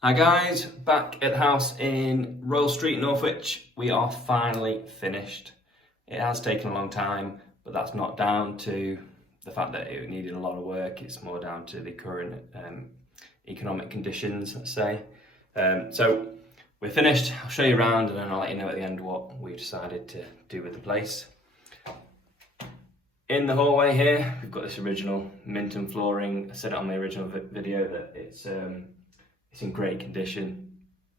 Hi guys, back at the house in Royle Street, Northwich. We are finally finished. It has taken a long time, but that's not down to the fact that it needed a lot of work. It's more down to the current economic conditions, let's say. So we're finished. I'll show you around and then I'll let you know at the end what we've decided to do with the place. In the hallway here, we've got this original Minton flooring. I said it on the original video that it's in great condition,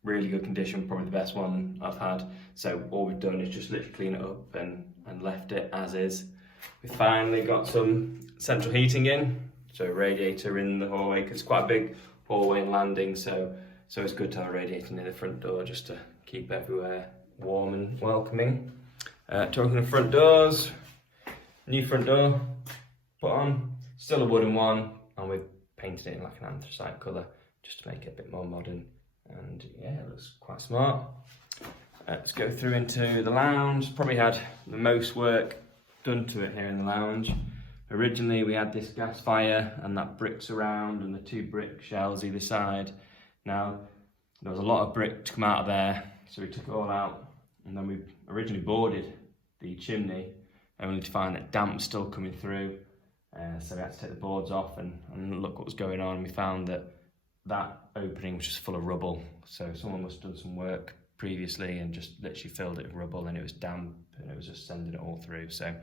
really good condition, probably the best one I've had. So all we've done is just literally clean it up and left it as is. We finally got some central heating in, so a radiator in the hallway, because it's quite a big hallway and landing, so it's good to have a radiator near the front door just to keep everywhere warm and welcoming. Talking of front doors, new front door put on, still a wooden one, and we've painted it in like an anthracite colour just to make it a bit more modern, and yeah, it looks quite smart. Let's go through into the lounge. Probably had the most work done to it here in the lounge. Originally we had this gas fire and that brick surround and the two brick shells either side. Now there was a lot of brick to come out of there, so we took it all out, and then we originally boarded the chimney only to find that damp still coming through, so we had to take the boards off and look what was going on. We found that opening was just full of rubble, so someone must have done some work previously and just literally filled it with rubble, and it was damp and it was just sending it all through. So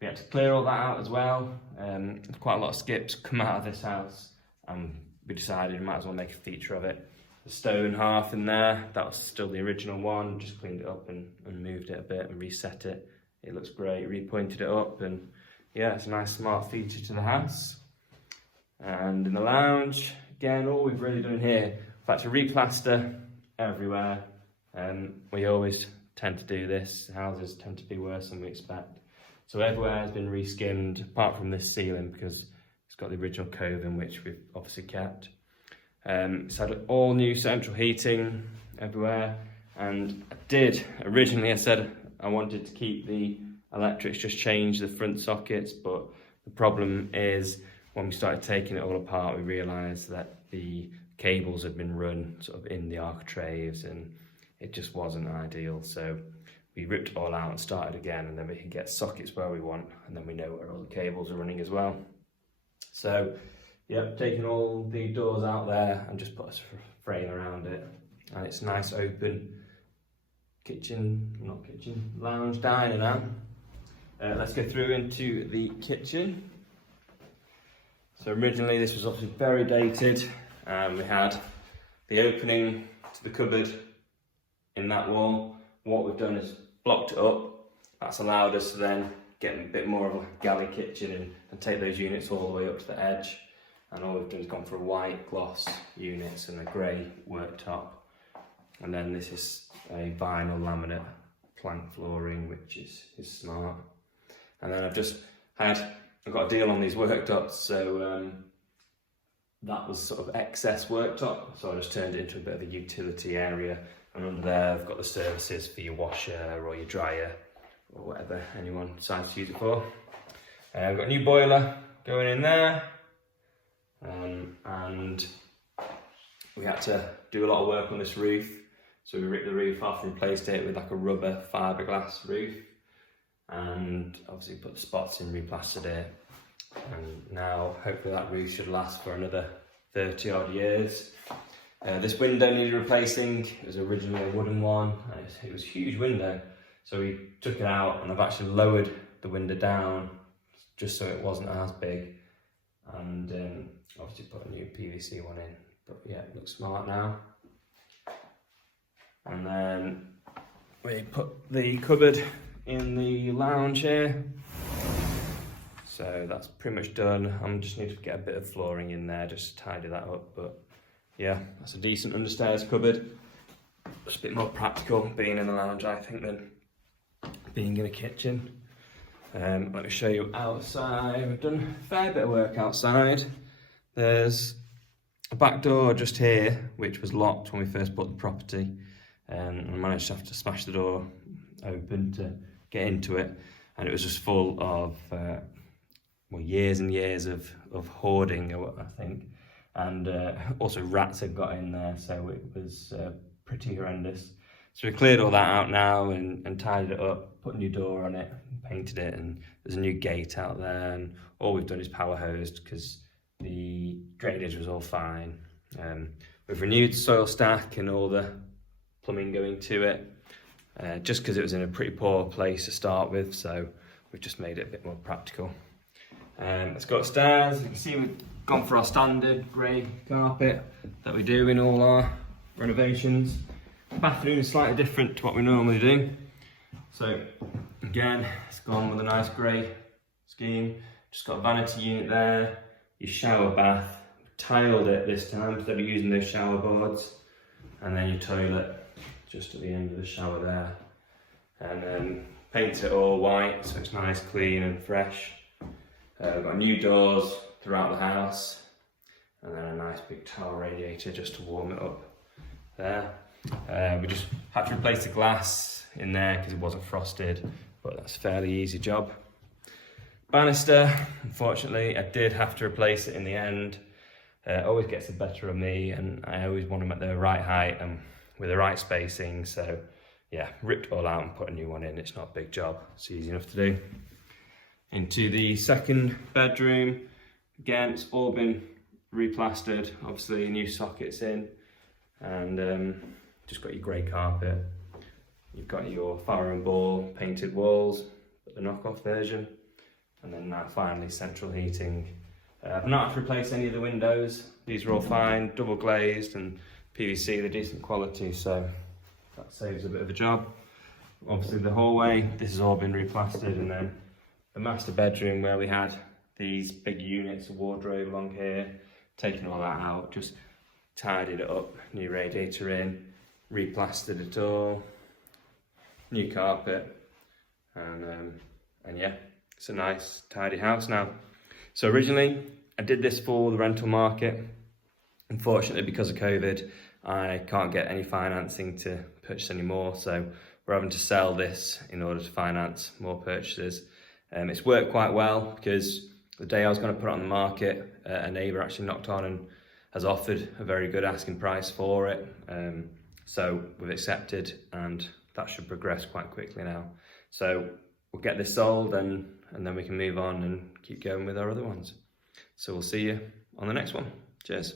we had to clear all that out as well. Quite a lot of skips come out of this house, and we decided we might as well make a feature of it. The stone half in there, that was still the original one, just cleaned it up and moved it a bit and reset it. It looks great, repointed it up, and yeah, it's a nice smart feature to the house. And in the lounge, again, all we've really done here, we've had to replaster everywhere. We always tend to do this. Houses tend to be worse than we expect. So everywhere has been re-skimmed, apart from this ceiling, because it's got the original coving, which we've obviously kept. It's had all new central heating everywhere. And originally I said I wanted to keep the electrics, just change the front sockets, but the problem is, when we started taking it all apart, we realised that the cables had been run sort of in the architraves, and it just wasn't ideal. So we ripped it all out and started again, and then we can get sockets where we want, and then we know where all the cables are running as well. So yeah, taking all the doors out there and just put a frame around it, and it's a nice open lounge diner now. Let's go through into the kitchen. So originally this was obviously very dated. We had the opening to the cupboard in that wall. What we've done is blocked it up. That's allowed us to then get a bit more of a galley kitchen and take those units all the way up to the edge. And all we've done is gone for a white gloss units and a grey worktop. And then this is a vinyl laminate plank flooring, which is smart. And then I've got a deal on these worktops, so that was sort of excess worktop, so I just turned it into a bit of a utility area, and under there I've got the services for your washer or your dryer or whatever anyone decides to use it for. I've got a new boiler going in there, and we had to do a lot of work on this roof, so we ripped the roof off and replaced it with like a rubber fiberglass roof, and obviously put the spots in, replastered it, and now hopefully that roof should last for another 30 odd years. This window needed replacing. It was originally a wooden one, and it was a huge window, so we took it out, and I've actually lowered the window down just so it wasn't as big, and obviously put a new PVC one in, but yeah, it looks smart now. And then we put the cupboard in the lounge here, so that's pretty much done. I just need to get a bit of flooring in there just to tidy that up, but yeah, that's a decent understairs cupboard. Just a bit more practical being in the lounge, I think, than being in a kitchen. Let me show you outside. We've done a fair bit of work outside. There's a back door just here, which was locked when we first bought the property, and I managed to have to smash the door open to get into it, and it was just full of years and years of hoarding, I think. and also rats had got in there, so it was pretty horrendous. So we cleared all that out now and tidied it up, put a new door on it, painted it, and there's a new gate out there, and all we've done is power hosed because the drainage was all fine. We've renewed soil stack and all the plumbing going to it, just because it was in a pretty poor place to start with, so we've just made it a bit more practical. Let's go upstairs. You can see we've gone for our standard grey carpet that we do in all our renovations. Bathroom is slightly different to what we normally do. So again, it's gone with a nice grey scheme. Just got a vanity unit there, your shower bath, tiled it this time instead of using those shower boards, and then your toilet just at the end of the shower there. And then paint it all white so it's nice, clean and fresh. We've got new doors throughout the house, and then a nice big towel radiator just to warm it up there. We just had to replace the glass in there because it wasn't frosted, but that's a fairly easy job. Banister, unfortunately, I did have to replace it in the end. Always gets the better of me, and I always want them at the right height and with the right spacing. So yeah, ripped it all out and put a new one in. It's not a big job, it's easy enough to do. Into the second bedroom, again, it's all been replastered, obviously new sockets in, and just got your grey carpet. You've got your fire and ball painted walls, the knockoff version, and then now finally central heating. I've not had to replace any of the windows. These are all fine, double glazed and PVC, they're decent quality, so that saves a bit of a job. Obviously the hallway, this has all been replastered, and then the master bedroom where we had these big units of wardrobe along here, taking all that out, just tidied it up, new radiator in, replastered it all, new carpet, and yeah, it's a nice tidy house now. So originally I did this for the rental market. Unfortunately, because of COVID, I can't get any financing to purchase any more, so we're having to sell this in order to finance more purchases. It's worked quite well because the day I was going to put it on the market, a neighbour actually knocked on and has offered a very good asking price for it. So we've accepted, and that should progress quite quickly now. So we'll get this sold, and then we can move on and keep going with our other ones. So we'll see you on the next one. Cheers.